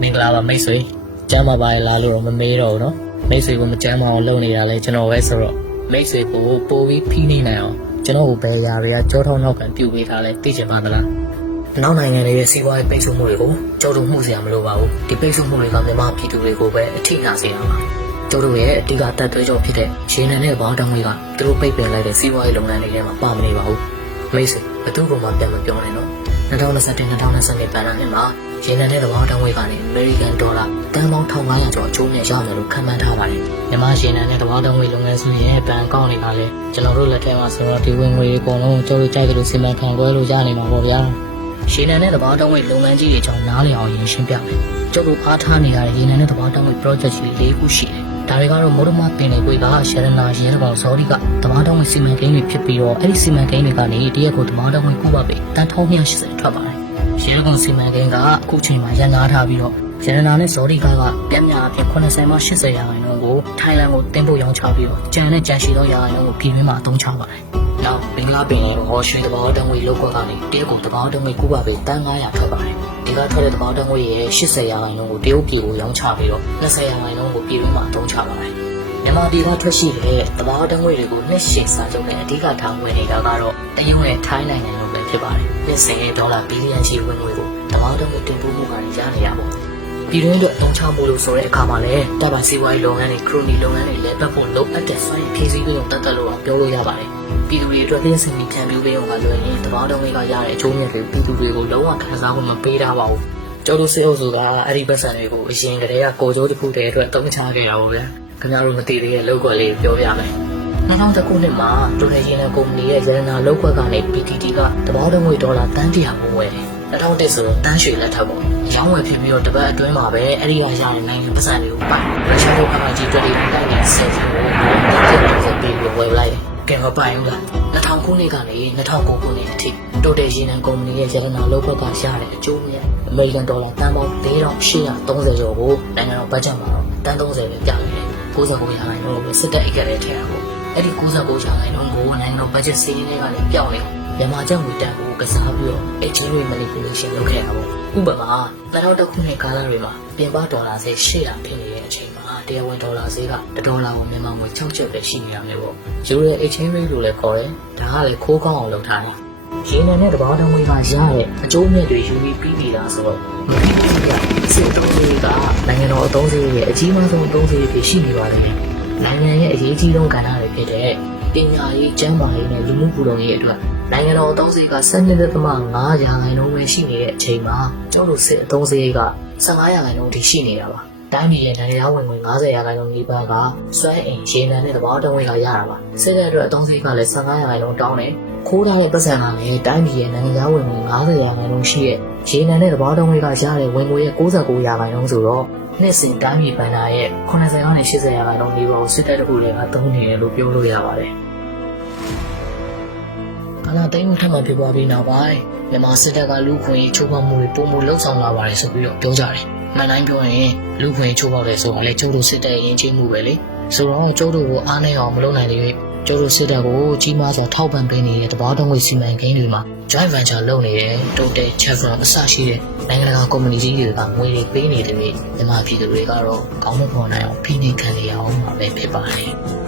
မင်္ဂလာပါမိတ်ဆွေကျမ်းမာပါလားလို့တော့မမေးတော့ဘူးเนาะမိတ်ဆွေကိုမကျမ်းမာအောင်လုပ်နေတာလဲကျွန်တော်ပဲဆိုတော့မိတ်ဆွေကိုပို့ပြီးဖိနေနိုင်အောင်ကျွန်တော်ကိုဘယ်ຢာတွေကကြောထောင်းနောက်ခံပြုတ်ပေးထားလဲသိချင်ပါသလားနောက်နိုင်ငံတွေရဲ့စီးပွားရေးပိတ်ဆို့မှုတွေကိုကြောက်တုံမှုစရာမလိုပါဘူးဒီပိတ်ဆို့မှုတွေကမြန်မာပြည်သူတွေကိုပဲအထိနာစေတာပါကျတို့ရဲ့အဓိကတက်သွေးကြောဖြစ်တဲ့ရေနံနဲ့ဘောင်းတောင်းတွေကသူတို့ပိတ်ပင်လိုက်တဲ့စီးပွားရေးလုပ်ငန်းတွေထဲမှာပါမနေပါဘူးမိတ်ဆွေဘသူ့ကိုမှပြန်မပြောနဲ့နော်2021-2022ဘဏ္ဍာနှစ်မှာရေနံနဲ့ဘောင်းတောင်းတွေကနေအမေရိကန်ဒေါ်လာတန်ပေါင်း1500ကျော်အကျိုးနဲ့ရမယ်လို့ခန့်မှန်းထားပါတယ်မြန်မာရေနံနဲ့ဘောင်းတောင်းတွေလုပ်ငန်းစုရဲ့ဘဏ်အကောင့်တွေကလည်းကျွန်တော်တို့လက်ထဲမှာဆိုတော့ဒီဝင်ငွေအကုန်လုံးကျတို့ကြိုက်တယ်လို့စီမံခန့်ခွဲလို့ရနေမှာပေါ့ဗျာရေနံနဲ့သဘာဝတောင်းဝိတ်လုပ်ငန်းကြီးတွေကြောင့်နားလည်အောင်ရင်ရှင်းပြမယ်။ကျုပ်တို့အားထားနေရတဲ့ရေနံနဲ့သဘာဝတောင်းဝိတ် project ကြီး၄ခုရှိတယ်။ဒါတွေကတော့မိုးဒမပင်တွေကိုကရှယ်ရနာရဲကောင်ဇော်ဒီကသဘာဝတောင်းဝိတ်စီမံကိန်းတွေဖြစ်ပြီးတော့အဲ့ဒီစီမံကိန်းတွေကနေတရက်ကိုသဘာဝတောင်းဝိတ်ကူပါပဲတန်1280ထွက်ပါတယ်။ရဲကောင်စီမံကိန်းကအခုချိန်မှာရန်နာထားပြီးတော့ရှယ်ရနာနဲ့ဇော်ဒီကပြက်မြာအဖြစ်80မှ80ရာခိုင်နှုန်းကိုထိုင်းလန်ကိုတင်ပို့ရောင်းချပြီးတော့ကြံနဲ့ကြံရှိသောရာခိုင်နှုန်းကိုပြည်တွင်းမှာအသုံးချပါတယ်။နောက်ဘင်္ဂလားပင်ရဲ့ဟော်ရွှေသဘာဝတောင်းဝိတ်လောက်ကနေတရက်ကိုသဘာဝတောင်းဝိတ်ကူပါပဲတန်900ထွက်ပါတယ်။ဒီကထွက်တဲ့သဘာဝတောင်းဝိတ်ရဲ့80ရာခိုင်နှုန်းကိုတရုတ်ပြည်ကိုရောင်းချပြီးတော့20ရာခိုင်နှုန်းကိုပြည်တွင်းမှာအသုံးချပါတယ်။မြန်မာပြည်ကထွက်ရှိတဲ့သဘာဝတောင်းဝိတ်တွေကိုနှစ်ရှည်စာချုပ်နဲ့အဓိကထားဝင်နေတာကတော့တရုတ်နဲ့ထိုင်းနိုင်ငံတို့ပဲဖြစ်ပါတယ်။နှစ်စဉ်ဒေါ်လာဘီလီယံရှိဝင်ငွေကိုသဘာဝတောင်းဝိတ်တင်ပို့မှုကနေရနေရပါပြည်တွင်းအတွက်အသုံးချမှုလို့ဆိုတဲ့အခါမှာလည်းတပ်ပိုင်းစီးပွားရေးလုပ်ငန်းတွေခရိုနီလုပ်ငန်းတွေလည်းပတ်ဖို့လုပ်အပ်တဲ့ဆိုင်ဖြည့်ဆည်းပြီးတော့တတ်လို့အောင်ပြောလို့ရပါတယ်။ပြည်သူတွေအတွက်ပြည်စင်ပြီးပြန်ပြီးပေးအောင်ကလွယ်ရင်သဘာဝတောင်းဝိတ်ကရတဲ့အကျိုးမြတ်တွေပြည်သူတွေကိုလုံးဝခံစားမှုမပေးတာပါဘူး။ကျော်တို့စစ်အုပ်စုကအဲ့ဒီပတ်စံတွေကိုအရင်ကတည်းကကိုကျိုးတစ်ခုတည်းအတွက်တုံးချခဲ့တာပေါ့ဗျာ။ခင်ဗျားတို့မသိသေးတဲ့လောက်ကွက်လေးပြောပြမယ်။2010ခုနှစ်မှာတူရကီနဲ့ကုမ္ပဏီရဲ့ရတနာလောက်ကွက်ကနေ PTT ကသဘာဝတောင်းဝိတ်ဒေါ်လာတန်း100ကိုဝယ်တယ်။2010ဆိုတန်းရွှေလက်ထပ်ပေါ့။ရောင်းဝယ်ဖြစ်ပြီးတော့တပတ်အတွင်းမှာပဲအဲ့ဒီကရတဲ့နိုင်ငံပတ်စံတွေကိုပိုက်ရုရှားတို့ကမှကြီးတွက်တွေတိုက်နေဆယ်စီကိုတက်ပြီးဝယ်လိုက်တယ်။ကဲမပိုင်ဘူးလား2000ခုနှစ်ကနေ2009ခုနှစ်အထိတိုတယ်ရေနံကုမ္ပဏီရဲ့ရတနာလောက်ကွက်ကရတဲ့အကျိုးမြတ်အမေရိကန်ဒေါ်လာတန်ပေါင်း4830ကျော်ကိုနိုင်ငံတော်ဘတ်ဂျက်မှာတန်30ပဲပြခဲ့တယ်69ရာခိုင်နှုန်းကိုစစ်တပ်အိတ်ကလေးထည့်တာပေါ့အဲ့ဒီ69ရာခိုင်နှုန်းကိုနိုင်ငံတော်ဘတ်ဂျက်စီးရင်ကနေပြောင်းနေမြန်မာကျပ်ငွေတန်ကိုကစားပြီးတော့ exchange rate manipulation လုပ်ခဲ့တာပေါ့ဥပမာ2000ခုနှစ်ကာလတွေမှာပြင်ပဒေါ်လာဈေး800ဖြစ်နေတဲ့အချိန်မှာတရားဝင်ဒေါ်လာဈေးက1ဒေါ်လာကိုမြန်မာငွေ6ကျပ်ပဲရှိနေရမယ်ပေါ့ယူရို exchange rate လို့လည်းခေါ်တယ်ဒါကလည်းခိုးကောင်းအောင်လုပ်ထားတာရေနံနဲ့တဘာတောင်းဝေးကရတဲ့အကျိုးမြတ်တွေယူပြီးပြီးတာဆိုတော့မပြီးဘူးကစစ်တုံးတွေကနိုင်ငံတော်အသုံးစရိတ်ရဲ့အကြီးမားဆုံးအသုံးစရိတ်တွေရှိနေပါတယ်နိုင်ငံရဲ့အရေးကြီးဆုံးကဏ္ဍတွေဖြစ်တဲ့ပညာရေးကျန်းမာရေးနဲ့လူမှုပူလုံရေးအတွက်နိုင်ငံတော်အသုံးစရိတ်က12.5ရာခိုင်နှုန်းပဲရှိနေတဲ့အချိန်မှာကျောင်းတို့စစ်အသုံးစရိတ်က15ရာခိုင်နှုန်းထိရှိနေတာပါတိုင်းပြည်ရဲ့နိုင်ငံဝင်ငွေ90ရာခိုင်နှုန်းနီးပါးကစွမ်းအင်ရေနံနဲ့သဘာဝတောင်းဝေးကရတာပါစစ်တဲ့အတွက်အသုံးစရိတ်ကလည်း15ရာခိုင်နှုန်းတောင်းတယ်ခိုးထားတဲ့ပတ်စံကလည်းတိုင်းပြည်ရဲ့နိုင်ငံဝင်ငွေ90ရာခိုင်နှုန်းရှိတဲ့ရေနံနဲ့သဘာဝတောင်းဝေးကရတဲ့ဝင်ငွေရဲ့69ရာခိုင်နှုန်းဆိုတော့နှစ်စဉ်တိုင်းပြည်ဘဏ္ဍာရဲ့80ကနေ80ရာခိုင်နှုန်းနီးပါးကိုစစ်တဲ့တခုတွေကသုံးနေတယ်လို့ပြောလို့ရပါတယ်ကာလတိုင်းမှုထပ်မံဖြစ်ပွားပြီးနောက်ပိုင်းမြန်မာစစ်တပ်ကလူခွင့်ရေးချိုးဖောက်မှုတွေပုံမှုလှုပ်ဆောင်လာပါတယ်ဆိုပြီးတော့ပြောကြတယ်။မှန်တိုင်းပြောရင်လူခွင့်ရေးချိုးဖောက်တယ်ဆိုတာလည်းကျုပ်တို့စစ်တပ်ရဲ့ရင်ချင်းမှုပဲလေ။ဆိုတော့ကျုပ်တို့ကိုအားနည်းအောင်မလုပ်နိုင်သေးကျုပ်တို့စစ်တပ်ကိုကြီးမားစွာထောက်ပံ့ပေးနေတဲ့တဘာတောင်းဝေးစီမံကိန်းတွေမှာ joint venture လုပ်နေတဲ့ Total Chevron အစရှိတဲ့နိုင်ငံတကာကုမ္ပဏီကြီးတွေကငွေတွေပေးနေတဲ့မြန်မာပြည်သူတွေကတော့ကောင်းမွန်နိုင်အောင်ဖိနှိပ်ခံရအောင်မှာပဲဖြစ်ပါတယ်။